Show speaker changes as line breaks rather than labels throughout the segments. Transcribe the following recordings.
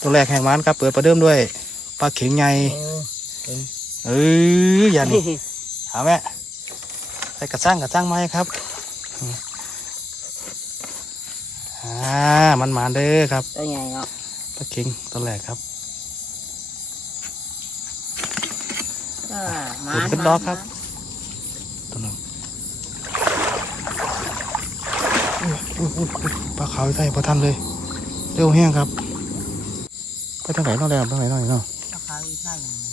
ตัวแรกแห่งมันครับ เปิดประเดิมด้วยปลาเข็งไง
เออ
เอ้ยอย่านี่หาแม่ใส่กระจ้างกระจ้างไม้ครับอืมอ่ามันมาเด้อครับ
ตัวใหญ่เนาะ
ปลาเข็งตัวแรกครับ
อ่ามา
ผมเป็นดอกครับตัวหนึงอุ๊ยอุ๊ยอุ๊ยอุ๊ยปลาขาวใส่พอทันเลย เร็วแห้งครับ ไปทางไหนเนาะแล้วทางไหนเนาะเนาะ
ราคาอีกใช่ยังไง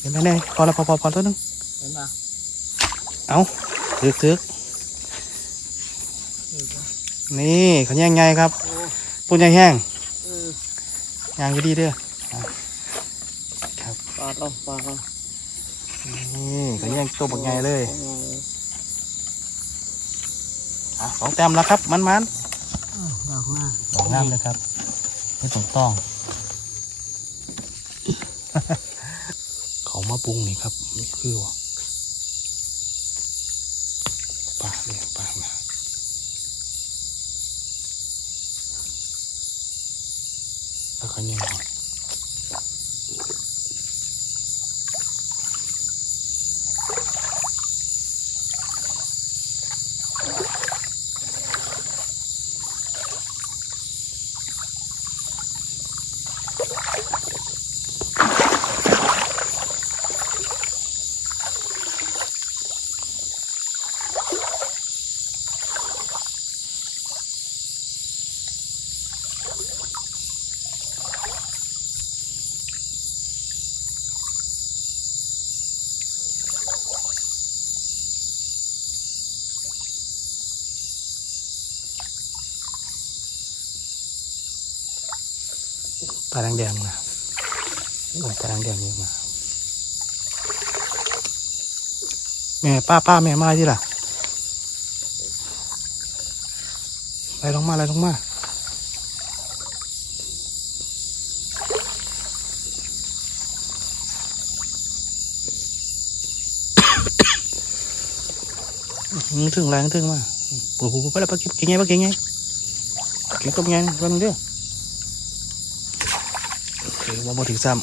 เห็นไหมเนี่ยพอแล้วพอพอพอตัวหนึง
เห็นป่ะ
เอาตึกตึก
เห็นป่ะ
นี่เขาแย่งไงครับ
โอ้
ปุ่นใหญ่แห้ง
เออ
ยางก็ดีเด้ออะครับ
ปอดลงปอดลง
นี่เขาแย่งตัวบักใหญ่เลย
ตัวใหญ่เลย
อะสองแต้มแล้วครับมันมัน
อ้าวดอกมาก
ดอกงามเลยครับไม่ต้องต้อง เขามาปรุงนี่ครับนี่คือว่าปลาเลยปลามาแล้วก็ยังหอ ยปลาแดงๆนะโอ้ยปลาแดงๆเยอะมาแม่ป้าป้าแม่มาที่ล่ะไล่ลงมาไล่ลงมาถึงแรงถึงมาปุ๊บปุ๊บปุ๊บไปแล้วปเก็บก่งไงปเก่งไงก่งตัวไงนี่วันนึงเด้อถือ ว่าบ่ถึงซ้ำ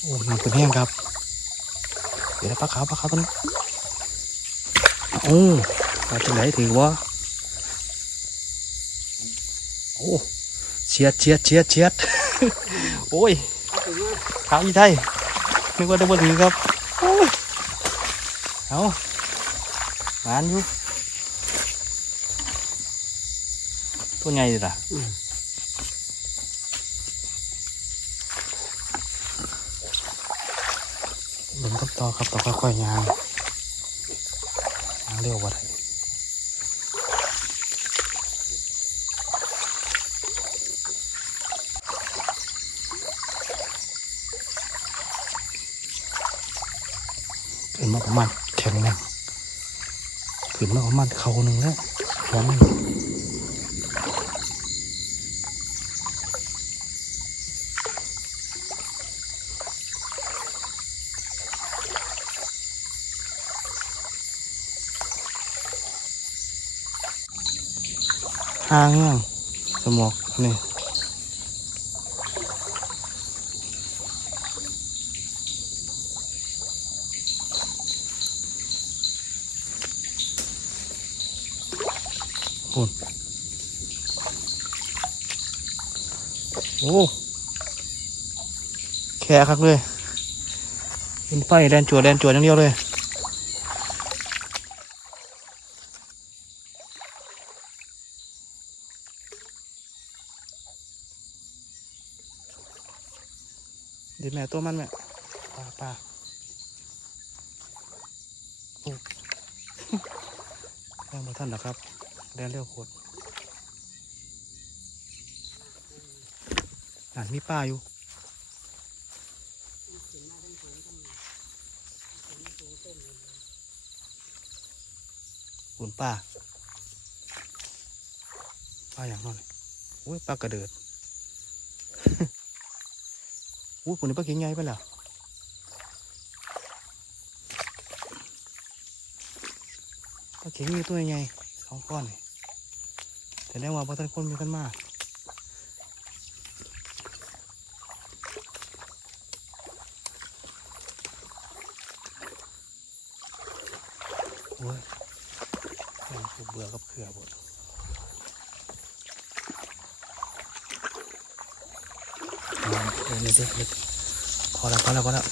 โอ้ยมันเป็นแห้งครับ เดี๋ยวปลาขาวปลาขาวตัวนี้โอ้ปลาตัวไหนถือว่าโอ้เฉียดเฉียดเฉียดเฉียดโอ้ยขาวอีไทยนึกว่าได้บ่ถือครับโอ้เอา งานอยู่ตัวใหญ่ดิล่ะเบิ่งกับต่อครับต่อค่อยๆยางยางเร็วกว่าไทยเป็นมาประมาณแข็งแรง ขึ้นมาประมาณเขาหนึ่งแล้วพร้อมอยู่ห่างยังสมอกนี่ อ้แค่คักเลยเป็นไฟแดนจัวแดนจัวอย่างเดียวเลยดีแม่ตัวมันแม่ป้าป้าโอ้ยังบ่ท่านนะครับ แดนเร็วโคต รอ่านมีป้าอยู่หุ่นป้าป้าอย่างนั้นเลยโอ้ยป้ากระเดิดอู้ปุ่นนี้ป้าเก่งไงไปแล้วปลาเข็งมีตัวใหญ่สองก้อนนี่แต่ได้ว่าปลาตันคนมีกันมากโอ้ยเป็นผู เบื่อกับเขือหมดเอาเดี๋ยวเดี๋ยวเดี๋ยวเดี๋ยวพอแล้วพอแล้วพอแล้ว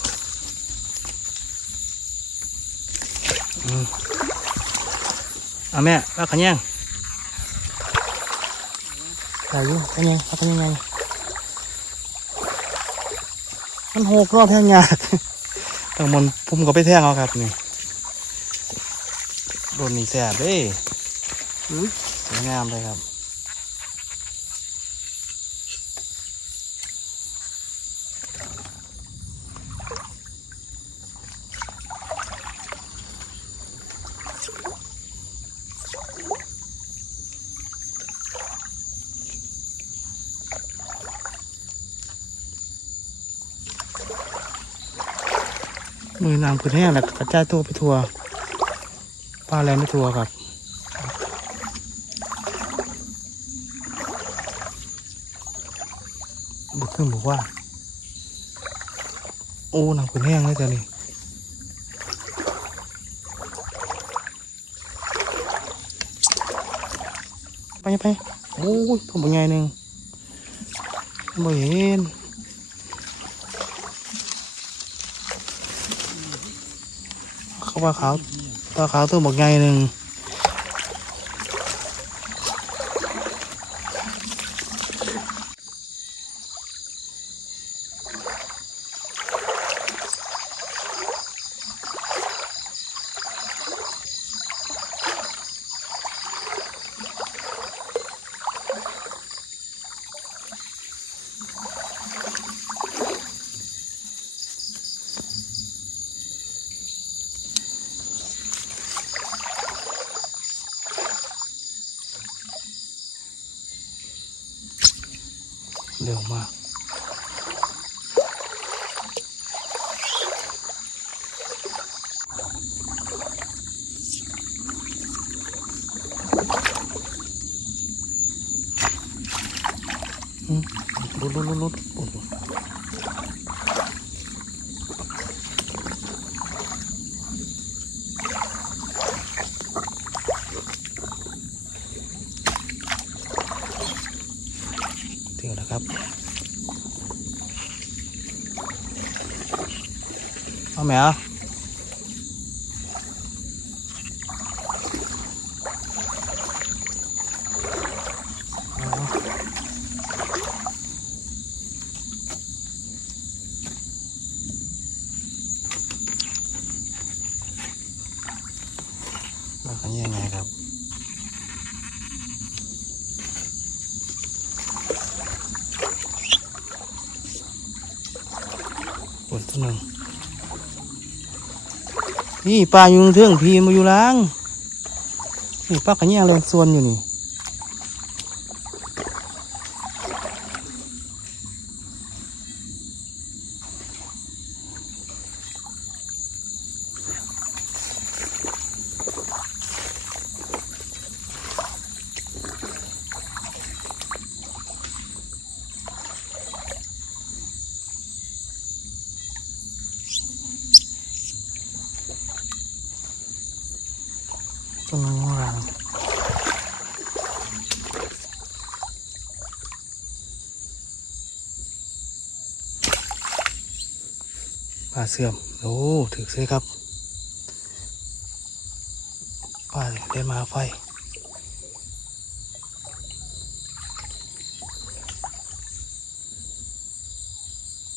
อืมเอาแม่ปลาขะแยงใส่อยู่ขะแยงปลาขะแยงไงมันหกรอบแท่งยากต้องมันพุ่มก็ไปแท่งเอาครับนี่โดนนี่แสบเด้อุ้ย สวยงามเลยครับ มือน้ำพื้นแห้งแล้วกระจายตัวไปทัวปลาแรงไปทัวครับ บุก ขึ้นบอกว่า โอ้หน้ำพื้นแห้งเลยจ้ะนี่ไปไปโอ้ยผมเป็นไงหนึ่งบ่เห็นเขาว่าขาวปลาขาวตัวบอกไงหนึ่ง ร็วมาก อืมลุดลุดลุดลุดลุดลุดเดี๋ยวนะครับ เอาไหมอะเอาแล้วเขายังไงครับ ปวดตัวหนึ่ง นี่ปลาอยู่เทื่องพีมาอยู่ล้าง นี่ปลาขะแยงเริงส่วนอยู่นี่าเสื่อม โอ้ถือเสียครับปลาได้มาไฟ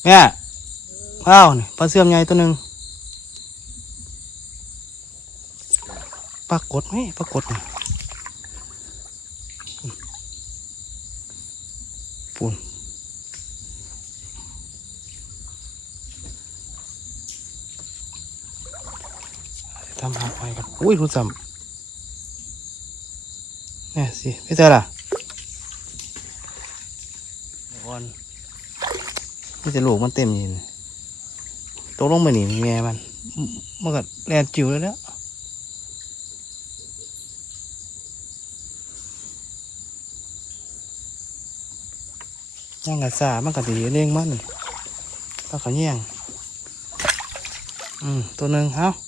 แม่อ้าวนี่ปลาเสื่อมใหญ่ตัวหนึ่งปรากฏไหมปรากฏนี่ปุ่น ซ้ำหาควายกันอุ้ยรู้ซ้ำนี่สิไม่เจอล่ะก่อนนี่จะลูกมันเต็มอยู่ตกลงมาหนีแม่มันมันก็แลนจิ๋วแล้วนี่ยย่างกัะสามันก็ดีเลี้ยงมันแล้วก็แย่งอืมตัวหนึ่งครับ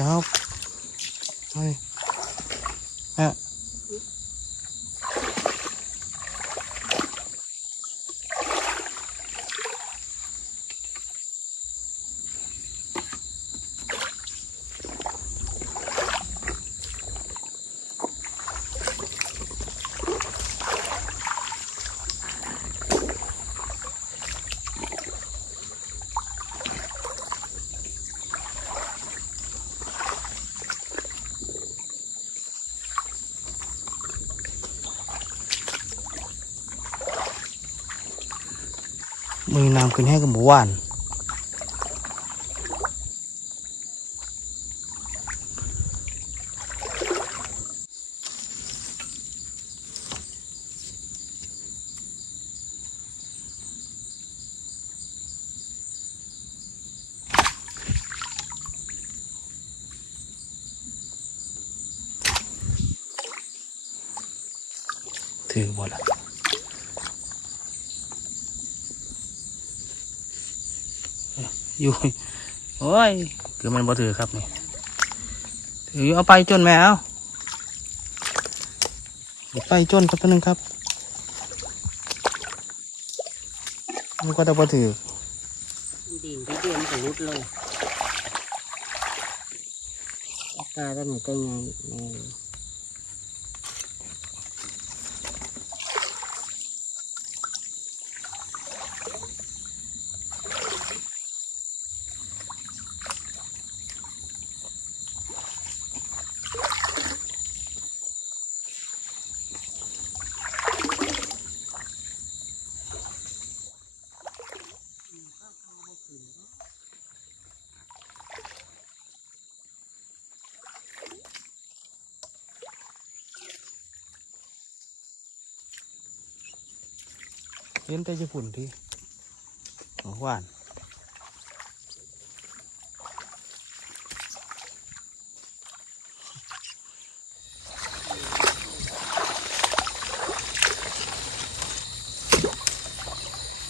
จะเอาเฮ้ยแม่ มือน้ำขึ้นให้กับหมูหวาน อยู่ โอ้ย คือมันบ่ถือครับนี่ถือเอาไปจนแม่เอาเดี๋ยวไปจนครับแป๊บนึงครับ มันก็จะบ่ถือ
ดิ่งที่เดียมกับรุดเลยตาตัวหนูตัวใหญ่แเห็
นแต่ญี่ปุ่นที่หมูหวาน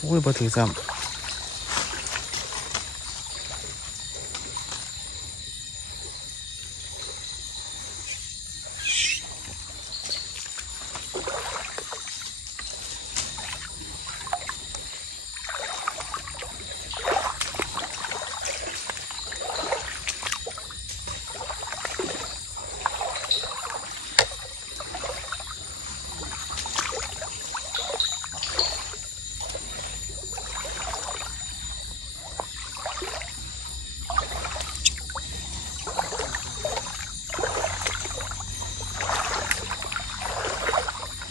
อุ้ยบ่ถือซ้ำ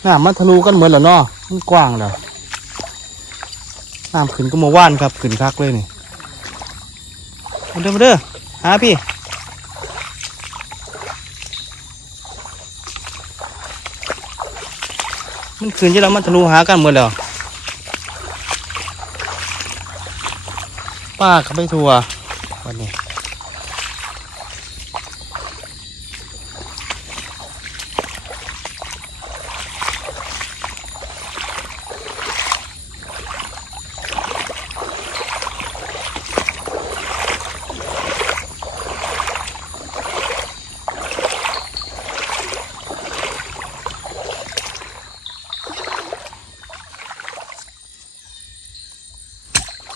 น้ำมันทะลุกันเหมือนแล้วเนาะมันกว้างแล้วน้ำขึ้นก็มาว่านครับขึ้นคักเลยนี่มาเด้อมาเด้อหาพี่มันขึ้นที่เรามันทะลุหากันหมดแล้วป้าเขาไปทัวร์วันนี้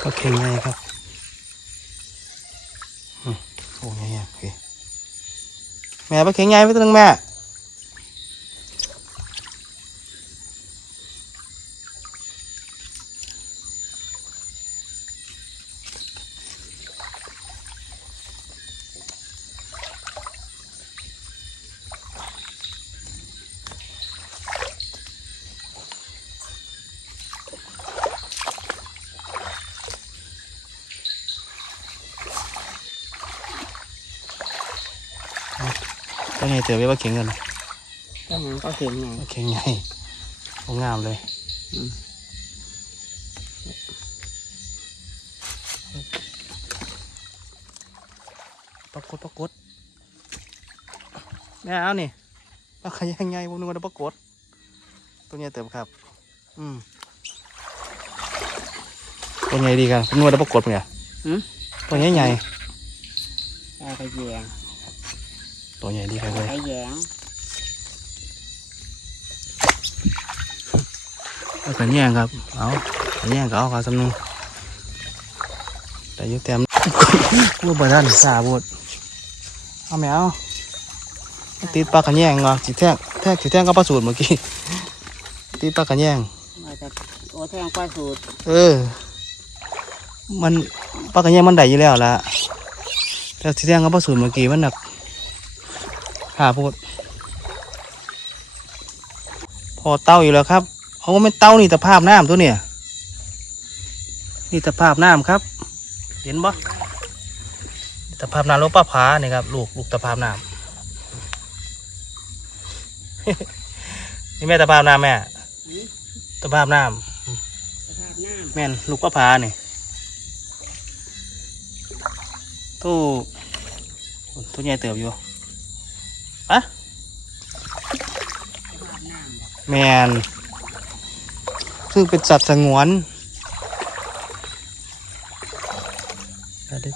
ก็เข่งไงครับโอ้ยโอเคแม่ไปเข่งไงไปตัวหนึงแม่ ก็ไงเจอไว้ว่าเข่งกัน
ถ้ามันก็เห็นไง
เข่งไงโอ้งามเลย
อืม
ปรากฏปรากฏแม่เอานี่ปลาขยังไงผมนึกว่าปรากฏตัวใหญ่เติบครับ อืมตัวใหญ่ดีกันผมนวดแล้วปรากฏไง
หืม
ตัวใหญ่ใหญ่
ปลากระแยง
ตัวใหญ่ดีครับเลย
กระแยง
แล้วก็แย่งครับ เอาแย่งก็เอาครับสำนึงแต่อยุเต็มรูปบด้านสาบดเอาแมวติดปลากระแยงเหรอจีแทกแทกจีแทกก็ปลาสูตรเมื่อกี้ ติดปลากระแยง
มาจากโอแทงปลาสูตร
เออ มันปลากระแยงมันได้อยู่แล้วละแต่จีแทกก็ปลาสูตรเมื่อกี้มันหนัก หาพูดพอเต้าอยู่แล้วครับเขาก็ไม่เต้านี่ตะภาพน้ำตัวเนี่ย นี่ตะภาพน้ำครับ เห็นบ่ตะภาพน้ำลูกป้าผาเนี่ยครับลูกลูกตะภาพน้ำนี่แม่ตะภาพน้ำแม่
หืม
ตะภาพน้
สภาพน้ำ
แม่นลูกป้าผาเนี่ยตู้ตัวใหญ่เติบอยู่อะำ
สภาพน้ำบอก
แมนซึ่งเป็นสัตว์สงวนเอาดิ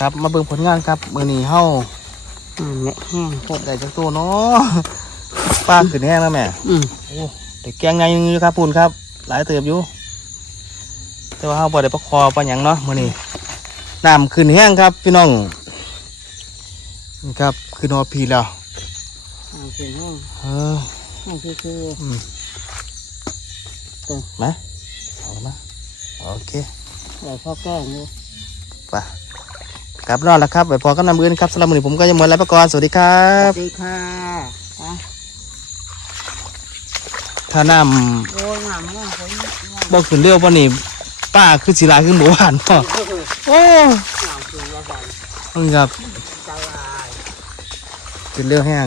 ครับมาเบิ่งผลงานครับ มือนี้เฮา
อืมเนี่ยแห้ง
โคตรใหญ่จังตัวเนาะปลาขึ้นแห้งแล้วแม่
อืม
โอ้เด็กแกงไงยังอยู่ครับปูนครับ หลายเติบอยู่ แต่ว่าเฮาบ่ได้ประคอปลาหยังเนาะมื้อนี้ น้ำขึ้นแห้งครับ พี่น้องนี่ครับขึ้นฮอดพีแล้ว
เอาเสียงแห้ง
เออ
แห้งคือคือ
อืม
ตัว
มาเอามาโอเค
เราพ่อแกล้งอยู่
ไปกลับนอนแล้วครับไปพอกับน้ำอื่นครับสำหรับมื้อนี้ผมก็จะหมดแล้วไปก่อนสวัสดีครั
ส
บ
วัสดีค่ะไป
ถ้าน้
โอ้ยหนามแห้งคนำ
บ่ขึ้นเร็วปานนี้ ป้าคือสิลายขึ้นหมู่บ้านพ่อโอ้
นี่ค
รับ
เป็
นเรื่องแห้ง